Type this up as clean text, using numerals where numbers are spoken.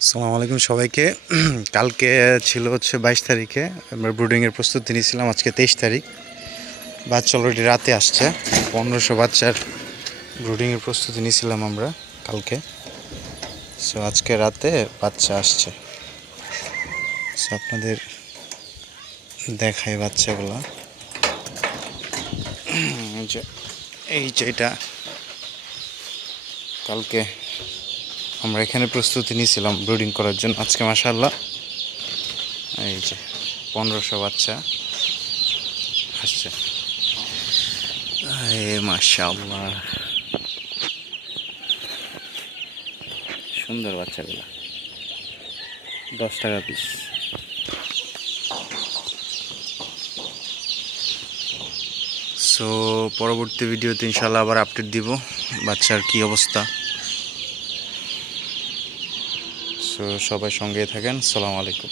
আসসালামু আলাইকুম সবাইকে। কালকে ছিল হচ্ছে 22 তারিখে আমরা ব্রুডিংয়ের প্রস্তুতি নিয়েছিলাম। আজকে 23 তারিখ, বাচ্চা অলরেডি রাতে আসছে। 1500 বাচ্চার ব্রুডিংয়ের প্রস্তুতি নিয়েছিলাম আমরা কালকে। সো আজকে রাতে বাচ্চা আসছে। সো আপনাদের দেখাই বাচ্চাগুলো। এই যে এটা কালকে আমরা এখানে প্রস্তুতি নিয়েছিলাম ব্রুডিং করার জন্য। আজকে মাশাআল্লাহ এই যে 1500 বাচ্চা আসছে। মাশাআল্লাহ, সুন্দর বাচ্চাগুলো, 10 টাকা পিস। সো পরবর্তী ভিডিওতে ইনশাল্লাহ আবার আপডেট দিব বাচ্চার কি অবস্থা। সো সবাই সঙ্গে থাকেন। আসসালামু আলাইকুম।